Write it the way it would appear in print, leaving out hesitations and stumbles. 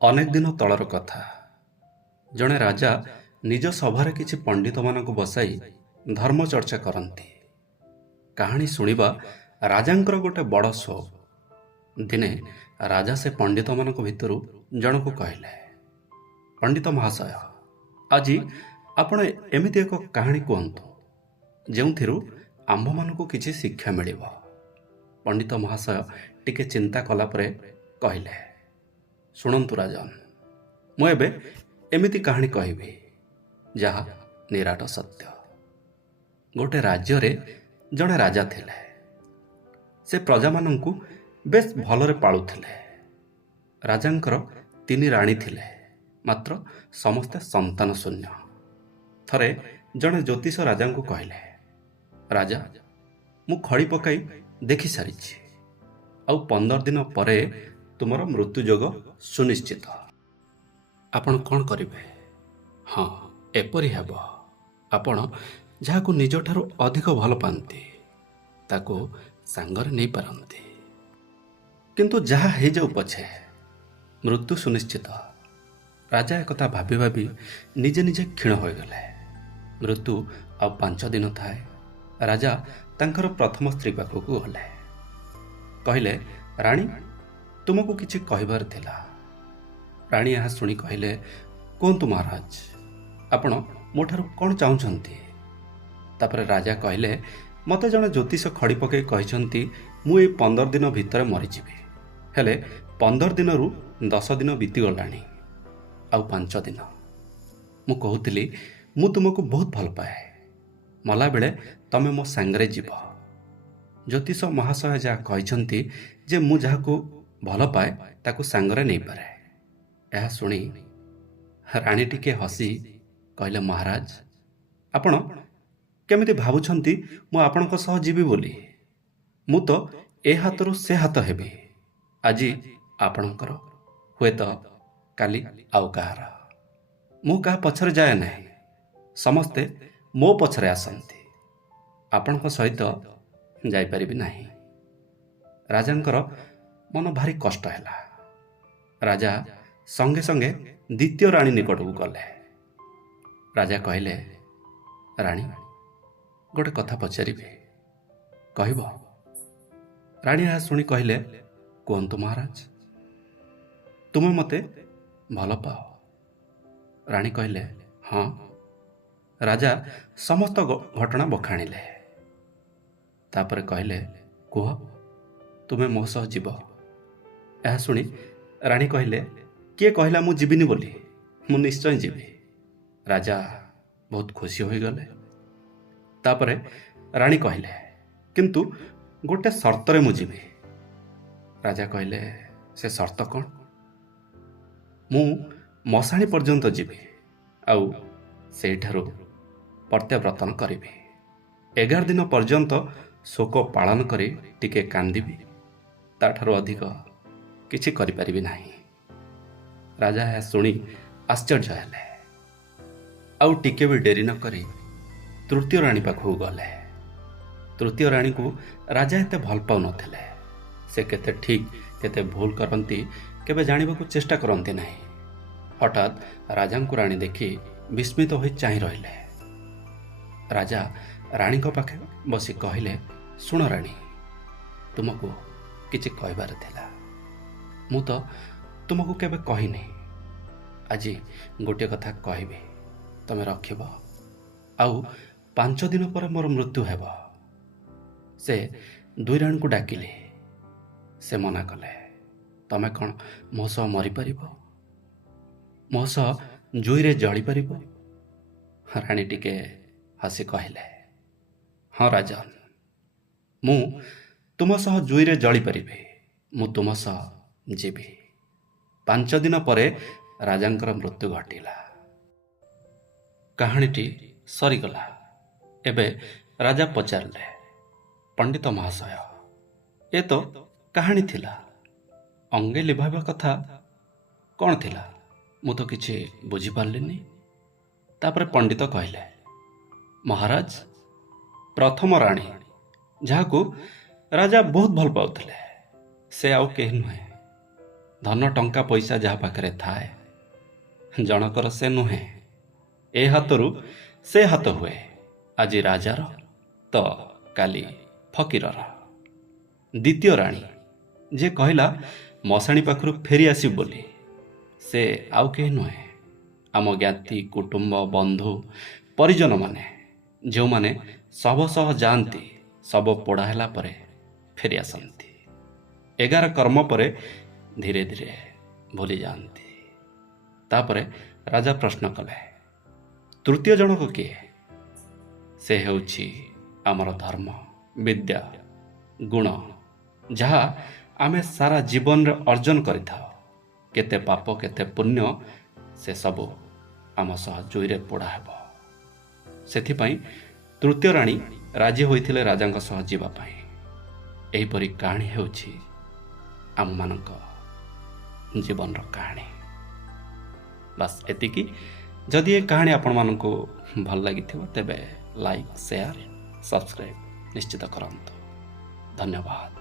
ଅନେକ ଦିନ ତଳର କଥା। ଜଣେ ରାଜା ନିଜ ସଭାରେ କିଛି ପଣ୍ଡିତମାନଙ୍କୁ ବସାଇ ଧର୍ମ ଚର୍ଚ୍ଚା କରନ୍ତି। କାହାଣୀ ଶୁଣିବା ରାଜାଙ୍କର ଗୋଟେ ବଡ଼ ସଉକ। ଦିନେ ରାଜା ସେ ପଣ୍ଡିତମାନଙ୍କ ଭିତରୁ ଜଣକୁ କହିଲେ, ପଣ୍ଡିତ ମହାଶୟ, ଆଜି ଆପଣ ଏମିତି ଏକ କାହାଣୀ କୁହନ୍ତୁ ଯେଉଁଥିରୁ ଆମ୍ଭମାନଙ୍କୁ କିଛି ଶିକ୍ଷା ମିଳିବ। ପଣ୍ଡିତ ମହାଶୟ ଟିକେ ଚିନ୍ତା କଲା ପରେ କହିଲେ, ଶୁଣନ୍ତୁ ରାଜନ, ମୁଁ ଏବେ ଏମିତି କାହାଣୀ କହିବି ଯାହା ନିରାଟ ସତ୍ୟ। ଗୋଟେ ରାଜ୍ୟରେ ଜଣେ ରାଜା ଥିଲେ। ସେ ପ୍ରଜାମାନଙ୍କୁ ବେଶ ଭଲରେ ପାଳୁଥିଲେ। ରାଜାଙ୍କର 3 ରାଣୀ ଥିଲେ, ମାତ୍ର ସମସ୍ତେ ସନ୍ତାନ ଶୂନ୍ୟ। ଥରେ ଜଣେ ଜ୍ୟୋତିଷ ରାଜାଙ୍କୁ କହିଲେ, ରାଜା, ମୁଁ ଖଡ଼ି ପକାଇ ଦେଖି ସାରିଛି, ଆଉ 15 ଦିନ ପରେ ତୁମର ମୃତ୍ୟୁ ଯୋଗ ସୁନିଶ୍ଚିତ। ଆପଣ କ'ଣ କରିବେ? ହଁ, ଏପରି ହେବ। ଆପଣ ଯାହାକୁ ନିଜଠାରୁ ଅଧିକ ଭଲ ପାଆନ୍ତି ତାକୁ ସାଙ୍ଗରେ ନେଇପାରନ୍ତି। କିନ୍ତୁ ଯାହା ହେଇଯାଉ ପଛେ ମୃତ୍ୟୁ ସୁନିଶ୍ଚିତ। ରାଜା ଏକଥା ଭାବି ଭାବି ନିଜେ ନିଜେ କ୍ଷୀଣ ହୋଇଗଲେ। ମୃତ୍ୟୁ ଆଉ 5 ଦିନ ଥାଏ। ରାଜା ତାଙ୍କର ପ୍ରଥମ ସ୍ତ୍ରୀ ପାଖକୁ ଗଲେ। କହିଲେ, ରାଣୀ, ତୁମକୁ କିଛି କହିବାର ଥିଲା। ରାଣୀ ଏହା ଶୁଣି କହିଲେ, କୁହନ୍ତୁ ମହାରାଜ, ଆପଣ ମୋଠାରୁ କ'ଣ ଚାହୁଁଛନ୍ତି? ତାପରେ ରାଜା କହିଲେ, ମୋତେ ଜଣେ ଜ୍ୟୋତିଷ ଖଡ଼ି ପକାଇ କହିଛନ୍ତି ମୁଁ ଏଇ 15 ଦିନ ଭିତରେ ମରିଯିବି। ହେଲେ 15 ଦିନରୁ 10 ଦିନ ବିତିଗଲାଣି, ଆଉ 5 ଦିନ। ମୁଁ କହୁଥିଲି, ମୁଁ ତୁମକୁ ବହୁତ ଭଲ ପାଏ। ମଲାବେଳେ ତମେ ମୋ ସାଙ୍ଗରେ ଯିବ। ଜ୍ୟୋତିଷ ମହାଶୟ ଯାହା କହିଛନ୍ତି ଯେ ମୁଁ ଯାହାକୁ ଭଲ ପାଏ ତାକୁ ସାଙ୍ଗରେ ନେଇପାରେ। ଏହା ଶୁଣି ରାଣୀ ଟିକେ ହସି କହିଲେ, ମହାରାଜ, ଆପଣ କେମିତି ଭାବୁଛନ୍ତି ମୁଁ ଆପଣଙ୍କ ସହ ଯିବି ବୋଲି? ମୁଁ ତ ଏ ହାତରୁ ସେ ହାତ ହେବି। ଆଜି ଆପଣଙ୍କର, ହୁଏତ କାଲି ଆଉ କାହାର। ମୁଁ କାହା ପଛରେ ଯାଏ ନାହିଁ। ସମସ୍ତେ ମୋ ପଛରେ ଆସନ୍ତି। ଆପଣଙ୍କ ସହିତ ଯାଇପାରିବି ନାହିଁ। ରାଜାଙ୍କର ମନ ଭାରି କଷ୍ଟ ହେଲା। ରାଜା ସଙ୍ଗେ ସଙ୍ଗେ ଦ୍ୱିତୀୟ ରାଣୀ ନିକଟକୁ ଗଲେ। ରାଜା କହିଲେ, ରାଣୀ, ଗୋଟେ କଥା ପଚାରିବି, କହିବ? ରାଣୀ ଏହା ଶୁଣି କହିଲେ, କୁହନ୍ତୁ ମହାରାଜ। ତୁମେ ମୋତେ ଭଲ ପାଅ? ରାଣୀ କହିଲେ, ହଁ। ରାଜା ସମସ୍ତ ଘଟଣା ବଖାଣିଲେ। ତାପରେ କହିଲେ, କୁହ, ତୁମେ ମୋ ସହ ଯିବ? ଏହା ଶୁଣି ରାଣୀ କହିଲେ, କିଏ କହିଲା ମୁଁ ଯିବିନି ବୋଲି? ମୁଁ ନିଶ୍ଚୟ ଯିବି। ରାଜା ବହୁତ ଖୁସି ହୋଇଗଲେ। ତାପରେ ରାଣୀ କହିଲେ, କିନ୍ତୁ ଗୋଟେ ସର୍ତ୍ତରେ ମୁଁ ଯିବି। ରାଜା କହିଲେ, ସେ ସର୍ତ୍ତ କ'ଣ? ମୁଁ ମଶାଣି ପର୍ଯ୍ୟନ୍ତ ଯିବି, ଆଉ ସେଇଠାରୁ ପ୍ରତ୍ୟାବର୍ତ୍ତନ କରିବି। 11 ଦିନ ପର୍ଯ୍ୟନ୍ତ ଶୋକ ପାଳନ କରି ଟିକେ କାନ୍ଦିବି। ତାଠାରୁ ଅଧିକ କିଛି କରିପାରିବି ନାହିଁ। ରାଜା ଏହା ଶୁଣି ଆଶ୍ଚର୍ଯ୍ୟ ହେଲେ। ଆଉ ଟିକେ ବି ଡେରି ନ କରି ତୃତୀୟ ରାଣୀ ପାଖକୁ ଗଲେ। ତୃତୀୟ ରାଣୀକୁ ରାଜା ଏତେ ଭଲ ପାଉନଥିଲେ। ସେ କେତେ ଠିକ୍ କେତେ ଭୁଲ କରନ୍ତି କେବେ ଜାଣିବାକୁ ଚେଷ୍ଟା କରନ୍ତି ନାହିଁ। ହଠାତ୍ ରାଜାଙ୍କୁ ରାଣୀ ଦେଖି ବିସ୍ମିତ ହୋଇ ଚାହିଁ ରହିଲେ। ରାଜା ରାଣୀଙ୍କ ପାଖେ ବସି କହିଲେ, ଶୁଣ ରାଣୀ, ତୁମକୁ କିଛି କହିବାର ଥିଲା। ମୁଁ ତ ତୁମକୁ କେବେ କହିନି। ଆଜି ଗୋଟିଏ କଥା କହିବି, ତମେ ରଖିବ। ଆଉ 5 ଦିନ ପରେ ମୋର ମୃତ୍ୟୁ ହେବ। ସେ 2 ରାଣୀଙ୍କୁ ଡାକିଲି। ସେ ମନା କଲେ। ତମେ କ'ଣ ମୋ ସହ ମରିପାରିବ? ମୋ ସହ ଜୁଇରେ ଜଳିପାରିବ? ରାଣୀ ଟିକେ ହସି କହିଲେ, ହଁ ରାଜନ, ମୁଁ ତୁମ ସହ ଜୁଇରେ ଜଳିପାରିବି। ମୁଁ ତୁମ ସହ ଯିବି। 5 ଦିନ ପରେ ରାଜାଙ୍କର ମୃତ୍ୟୁ ଘଟିଲା। କାହାଣୀଟି ସରିଗଲା। ଏବେ ରାଜା ପଚାରିଲେ, ପଣ୍ଡିତ ମହାଶୟ, ଏ ତ କାହାଣୀ ଥିଲା। ଅଙ୍ଗେ ଲିଭାଇବା କଥା କ'ଣ ଥିଲା? ମୁଁ ତ କିଛି ବୁଝିପାରିଲିନି। ତାପରେ ପଣ୍ଡିତ କହିଲେ, ମହାରାଜ, ପ୍ରଥମ ରାଣୀ ଯାହାକୁ ରାଜା ବହୁତ ଭଲ ପାଉଥିଲେ, ସେ ଆଉ କେହି ନୁହେଁ, ଧନ ଟଙ୍କା ପଇସା ଯାହା ପାଖରେ ଥାଏ, ଜଣକର ସେ ନୁହେଁ। ଏ ହାତରୁ ସେ ହାତ ହୁଏ, ଆଜି ରାଜାର ତ କାଲି ଫକୀରର। ଦ୍ୱିତୀୟ ରାଣୀ, ଯେ କହିଲା ମଶାଣୀ ପାଖରୁ ଫେରି ଆସିବୁ ବୋଲି, ସେ ଆଉ କେହି ନୁହେଁ, ଆମ ଜ୍ଞାତି କୁଟୁମ୍ବ ବନ୍ଧୁ ପରିଜନମାନେ, ଯେଉଁମାନେ ଶବ ସହ ଯାଆନ୍ତି, ଶବ ପୋଡ଼ା ହେଲା ପରେ ଫେରି ଆସନ୍ତି। 11 କର୍ମ ପରେ ଧୀରେ ଧୀରେ ଭୁଲି ଯାଆନ୍ତି। ତାପରେ ରାଜା ପ୍ରଶ୍ନ କଲେ, ତୃତୀୟ ଜଣକ କିଏ? ସେ ହେଉଛି ଆମର ଧର୍ମ, ବିଦ୍ୟା, ଗୁଣ, ଯାହା ଆମେ ସାରା ଜୀବନରେ ଅର୍ଜନ କରିଥାଉ। କେତେ ପାପ କେତେ ପୁଣ୍ୟ, ସେସବୁ ଆମ ସହ ଜୁଇରେ ପୋଡ଼ା ହେବ। ସେଥିପାଇଁ ତୃତୀୟ ରାଣୀ ରାଜି ହୋଇଥିଲେ ରାଜାଙ୍କ ସହ ଯିବା ପାଇଁ। ଏହିପରି କାହାଣୀ ହେଉଛି ଆମମାନଙ୍କ ଜୀବନର କାହାଣୀ। ବାସ୍ ଏତିକି। ଯଦି ଏ କାହାଣୀ ଆପଣମାନଙ୍କୁ ଭଲ ଲାଗିଥିବ ତେବେ ଲାଇକ୍, ସେୟାର, ସବସ୍କ୍ରାଇବ୍ ନିଶ୍ଚିତ କରନ୍ତୁ। ଧନ୍ୟବାଦ।